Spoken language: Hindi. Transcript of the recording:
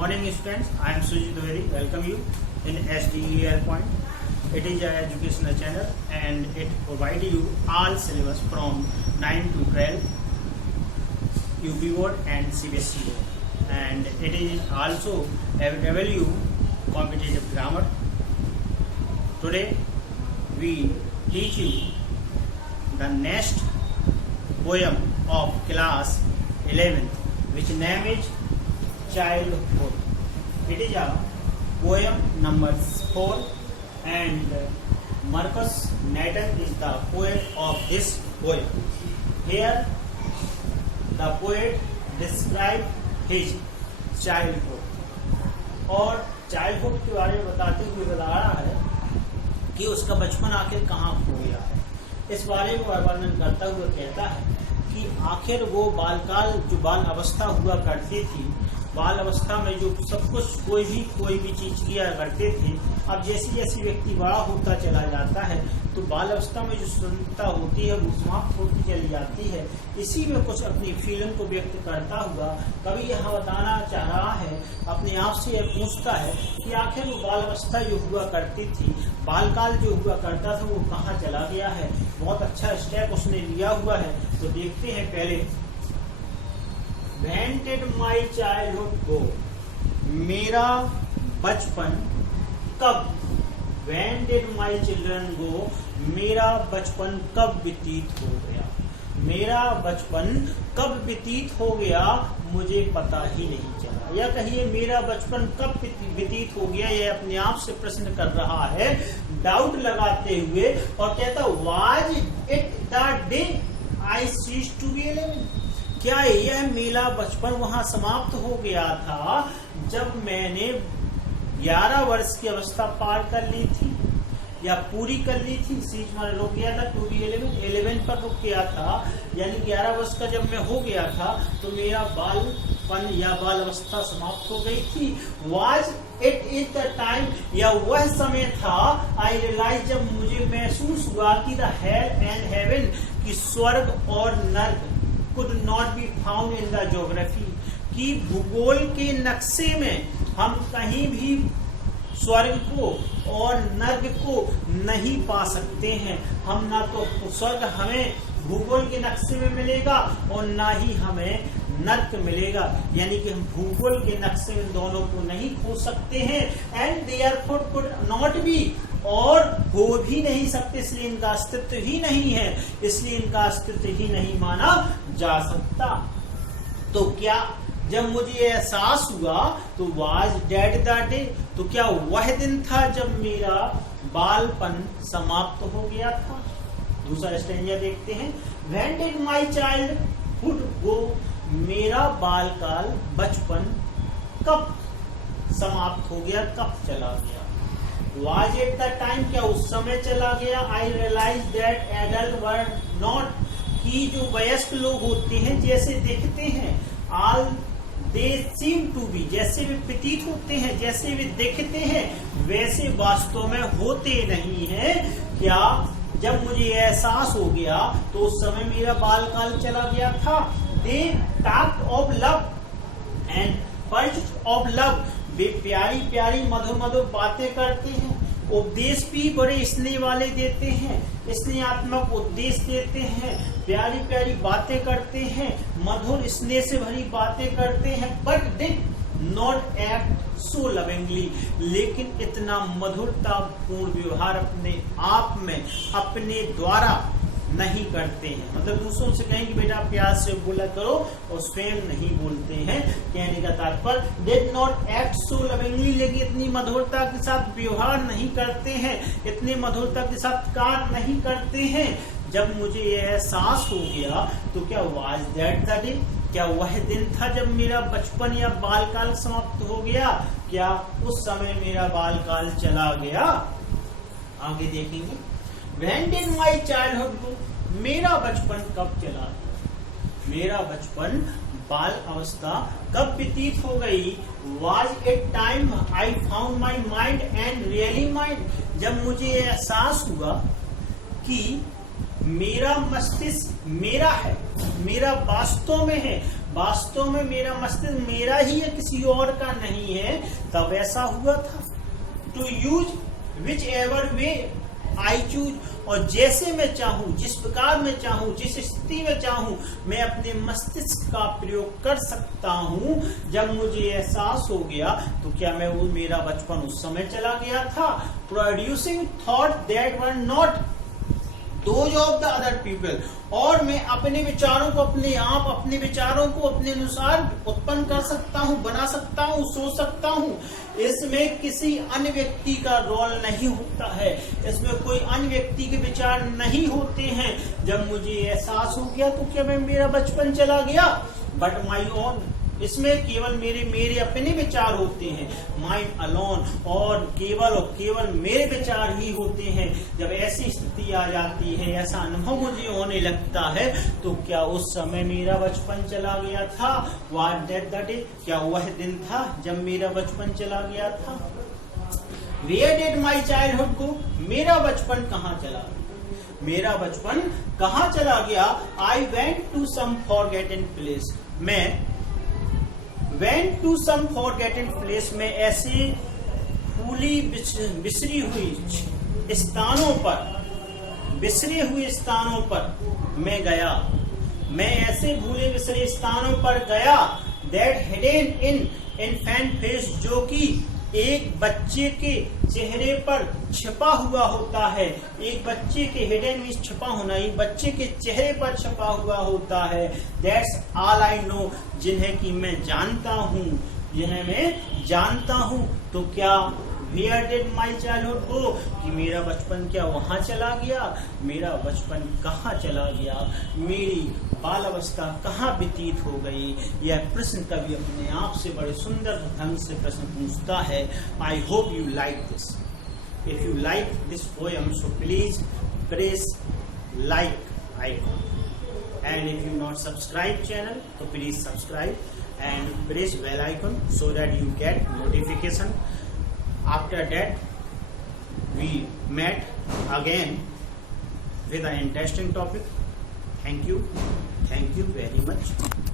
morning students, I am Sujit Dwivedi. Welcome you in SDE Airpoint. It is an educational channel and it provides you all syllabus from 9 to 12 UP board and CBSE board, and it is also FW competitive grammar. Today we teach you the next poem of class 11th, which name is Childhood. It is a poem number 4 and Marcus Nathan is the poet of this poem. Here the poet describes his childhood और चाइल्डहुड के बारे में बताते हुए बता रहा है कि उसका बचपन आखिर कहाँ खो गया है। इस बारे में वर्णन करता हुआ कहता है कि आखिर वो बालकाल जो बाल अवस्था हुआ करती थी, बाल अवस्था में जो सब कुछ कोई भी चीज किया करते थे, अब जैसे जैसे व्यक्ति बड़ा होता चला जाता है तो बाल अवस्था में जो स्वतंत्रता होती है वो समाप्त होती चली जाती है। इसी में कुछ अपनी फीलिंग को व्यक्त करता हुआ कभी यह बताना चाह रहा है, अपने आप से यह पूछता है कि आखिर वो बाल अवस्था जो हुआ करती थी, बालकाल जो हुआ करता था, वो कहाँ चला गया है। बहुत अच्छा स्टेप उसने लिया हुआ है, तो देखते हैं पहले। When did my childhood go? मेरा बचपन कब? When did my children go? मेरा बचपन कब व्यतीत हो गया? मेरा बचपन कब व्यतीत हो गया मुझे पता ही नहीं चला। या कहिए मेरा बचपन कब व्यतीत हो गया, ये अपने आप से प्रश्न कर रहा है, डाउट लगाते हुए, और कहता was it the day I ceased to be 11? क्या यह मेरा बचपन वहां समाप्त हो गया था जब मैंने 11 वर्ष की अवस्था पार कर ली थी या पूरी कर ली थी। सीज में रुक गया था, 2 be 11 पर रुक गया था, यानी 11 वर्ष का जब मैं हो गया था तो मेरा बालपन या बाल अवस्था समाप्त हो गई थी। Was it is the time, या वह समय था, I realized, जब मुझे महसूस हुआ कि the hell and heaven, कि स्वर्ग और नर्क could not be found in the geography, कि भूगोल के नक्शे में हम कहीं भी स्वर्ग को और नर्क को नहीं पा सकते हैं। हम ना तो स्वर्ग हमें भूगोल के नक्शे में मिलेगा और ना ही हमें नर्क मिलेगा, यानी कि हम भूगोल के नक्शे में दोनों को नहीं खो सकते हैं। And therefore could not be, और हो भी नहीं सकते, इसलिए इनका अस्तित्व ही नहीं है, इसलिए इनका अस्तित्व ही नहीं माना जा सकता। तो क्या जब मुझे एहसास हुआ तो वाज डेड द डे, तो क्या वह दिन था जब मेरा बालपन समाप्त हो गया था। दूसरा स्टेंजा देखते हैं। When did my childhood go, मेरा बालकाल बचपन कब समाप्त हो गया, कब चला गया। Was it the time, क्या उस समय चला गया। I realized that adults were not, कि जो वयस्क लोग होते हैं जैसे दिखते हैं, all they seem to be, जैसे वे प्रतीत होते हैं, जैसे वे दिखते हैं, वैसे वास्तव में होते नहीं हैं। क्या जब मुझे एहसास हो गया तो उस समय मेरा बालकाल चला गया था। They talked of love and pursuit of love, वे प्यारी प्यारी मधुर मधुर बातें करते हैं। उपदेश भी बड़े स्नेह वाले देते हैं, स्नेहात्मक उपदेश देते हैं, प्यारी प्यारी बातें करते हैं, मधुर स्नेह से भरी बातें करते हैं। But did not act so lovingly, लेकिन इतना मधुरता पूर्ण व्यवहार अपने आप में अपने द्वारा नहीं करते हैं। मतलब दूसरों से कहें कि बेटा प्यार से बोला करो और स्वयं नहीं बोलते हैं। कहने का तात्पर्य did not act so lovingly, लेकिन इतनी मधुरता के साथ व्यवहार नहीं करते हैं, इतनी मधुरता के साथ कार्य नहीं करते हैं। जब मुझे यह एहसास हो गया तो क्या वाज दैट द डे, क्या वह दिन था जब मेरा बचपन या बालकाल समाप्त हो गया, क्या उस समय मेरा बालकाल चला गया। आगे देखेंगे। When did my childhood go? मेरा बचपन कब चला गया, मेरा बचपन बाल अवस्था कब व्यतीत हो गई। Was it time I found my mind and really mind, जब मुझे एहसास हुआ कि मेरा मस्तिष्क मेरा है, मेरा वास्तव में है, वास्तव में मेरा मस्तिष्क मेरा ही है, किसी और का नहीं है, तब ऐसा हुआ था। To use whichever way I choose, और जैसे मैं चाहूं, जिस प्रकार मैं चाहूं, जिस स्थिति में चाहूं, मैं अपने मस्तिष्क का प्रयोग कर सकता हूं। जब मुझे एहसास हो गया तो क्या मैं वो मेरा बचपन उस समय चला गया था। Producing thought that were not those of the other people, और मैं अपने विचारों को अपने आप, अपने विचारों को अपने अनुसार उत्पन्न कर सकता हूँ, बना सकता हूँ, सोच सकता हूँ। इसमें किसी अन्य व्यक्ति का रोल नहीं होता है, इसमें कोई अन्य व्यक्ति के विचार नहीं होते हैं। जब मुझे एहसास हो गया तो क्या मैं मेरा बचपन चला गया। बट माई ओन, इसमें केवल मेरे अपने विचार होते हैं, माइंड अलोन, और केवल मेरे विचार ही होते हैं। जब ऐसी स्थिति आ जाती है, ऐसा अनुभव मुझे होने लगता है, तो क्या उस समय मेरा बचपन चला गया था। व्हाट दैट द डे, क्या वह दिन था जब मेरा बचपन चला गया था। Where did my childhood go, मेरा बचपन कहाँ चला, मेरा बचपन कहाँ चला गया। I went to some forgotten place, मैं went to some forgotten place, में ऐसे भूली बिसरी हुई स्थानों पर, बिसरे हुए स्थानों पर मैं गया, मैं ऐसे भूले बिसरे स्थानों पर गया। That hidden in infant face, जो कि एक बच्चे के चेहरे पर छिपा हुआ होता है। एक बच्चे के हिडन मीन्स छिपा होना, एक बच्चे के चेहरे पर छिपा हुआ होता है। दैट्स ऑल आई नो, जिन्हें कि मैं जानता हूँ, जिन्हें मैं जानता हूँ। तो क्या where did my childhood go, कि मेरा बचपन क्या वहां चला गया, मेरा बचपन कहाँ चला गया, मेरी बाल अवस्था कहाँ व्यतीत हो गई। यह प्रश्न कभी अपने आप से बड़े सुंदर ढंग से प्रश्न पूछता है। I hope you like this. If you like this poem, so please press like icon, and if you not subscribe channel, so please subscribe and press bell icon so that you get notification. After that, we met again with an interesting topic. Thank you very much.